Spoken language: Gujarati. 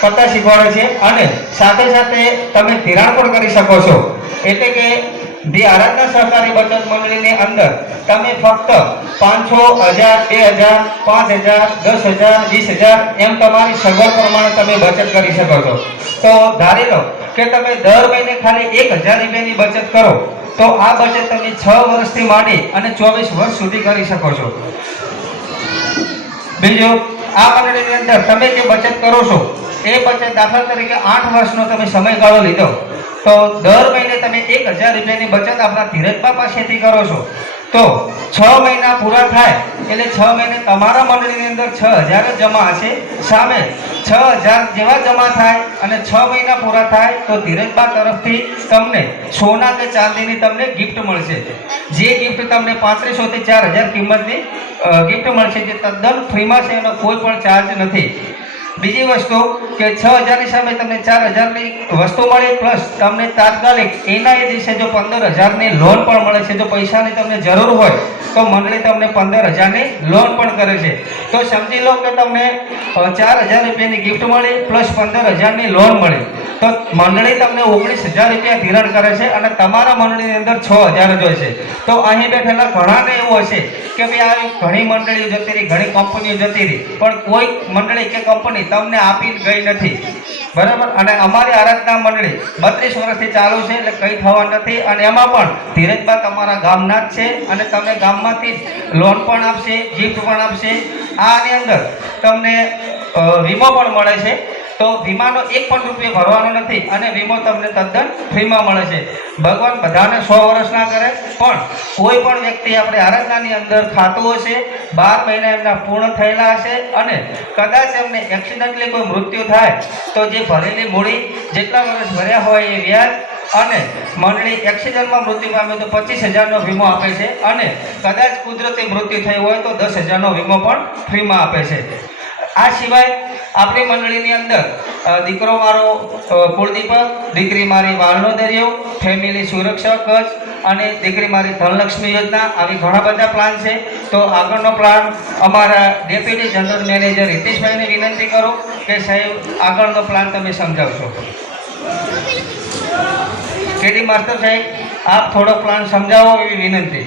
કરતા શીખવાડે છે અને સાથે સાથે તમે ધિરાણ પણ કરી શકો છો। એટલે કે જે આરાધના સહકારી બચત મંડળીની અંદર તમે ફક્ત 500, 1000, 2000, 5000, 10,000 એમ તમારી સગવડ પ્રમાણે તમે બચત કરી શકો છો। તો ધારી લો કે તમે દર મહિને ખાલી 1000 રૂપિયાની બચત કરો તો આ બચત તમે 6 વર્ષથી માંડી અને 24 વર્ષ સુધી કરી શકો છો। બીજું, આ મંડળીની અંદર તમે જે બચત કરો છો એ બચત દાખલા તરીકે 8 વર્ષનો તમે સમયગાળો લીધો તો દર મહિને તમે 1000 રૂપિયાની બચત આપણા ધીરજબા પાસેથી કરો છો તો 6 મહિના પૂરા થાય એટલે 6 મહિને તમારા મંડળીની અંદર 6000 જ જમા હશે। સામે 6000 જેવા જમા થાય અને 6 મહિના પૂરા થાય તો ધીરજબા તરફથી તમને સોના કે ચાંદીની તમને ગિફ્ટ મળશે। જે ગિફ્ટ તમને 3500 થી 4000 કિંમતની ગિફ્ટ મળશે, જે તદ્દન ફ્રીમાં છે, એનો કોઈ પણ ચાર્જ નથી। બીજી વસ્તુ કે 6000 ની સામે તમને 4000 ની વસ્તુ મળી પ્લસ તમને તાત્કાલિક એના એ દિવસે જો 15000 ની લોન પણ મળે છે। જો પૈસાની તમને જરૂર હોય તો મંડળી તમને 15000 ની લોન પણ કરે છે। તો સમજી લો કે તમને 4000 રૂપિયાની ગિફ્ટ મળી પ્લસ 15000 ની લોન મળી તો મંડળી તમને 19000 રૂપિયા ધિરાણ કરે છે અને તમારા મંડળીની અંદર 6000 જ હોય છે। તો અહીં બેઠેલા ઘણાને એવું હશે કે ભાઈ આ ઘણી મંડળીઓ જતી રહી, ઘણી કંપનીઓ જતી રહી, પણ કોઈ મંડળી કે કંપની તમને આપી ગઈ નથી, બરાબર। અને અમારી આરાધના મંડળી 32 વર્ષથી ચાલુ છે એટલે કંઈ થવા નથી અને એમાં પણ ધીરજબા તમારા ગામના જ છે અને તમને ગામમાંથી લોન પણ આપશે, ગિફ્ટ પણ આપશે। આની અંદર તમને વીમો પણ મળે છે તો વીમાનો 1 પણ રૂપિયો ભરવાનો નથી અને વીમો તમને તદ્દન ફ્રીમાં મળે છે। ભગવાન બધાને 100 વર્ષ ના કરે પણ કોઈ પણ વ્યક્તિ આપણે આરાધનાની અંદર ખાતું હશે, 12 મહિના એમના પૂર્ણ થયેલા હશે અને કદાચ એમને એક્સિડન્ટલી કોઈ મૃત્યુ થાય તો જે ભરેલી મૂડી, જેટલા વર્ષ ભર્યા હોય એ વ્યાજ અને મંડળી એક્સિડન્ટમાં મૃત્યુ પામે તો 25000નો વીમો આપે છે અને કદાચ કુદરતી મૃત્યુ થઈ હોય તો 10000નો વીમો પણ ફ્રીમાં આપે છે। આ સિવાય આપણી મંડળીની અંદર દીકરો મારો કુળદીપક, દીકરી મારી વાલનો દરિયો, ફેમિલી સુરક્ષા કચ્છ અને દીકરી મારી ધનલક્ષ્મી યોજના, આવી ઘણા બધા પ્લાન છે। તો આગળનો પ્લાન અમારા ડેપ્યુટી જનરલ મેનેજર હિતેશભાઈને વિનંતી કરું કે સાહેબ આગળનો પ્લાન તમે સમજાવશો। કેડી માસ્ટર સાહેબ આપ થોડો પ્લાન સમજાવો એવી વિનંતી।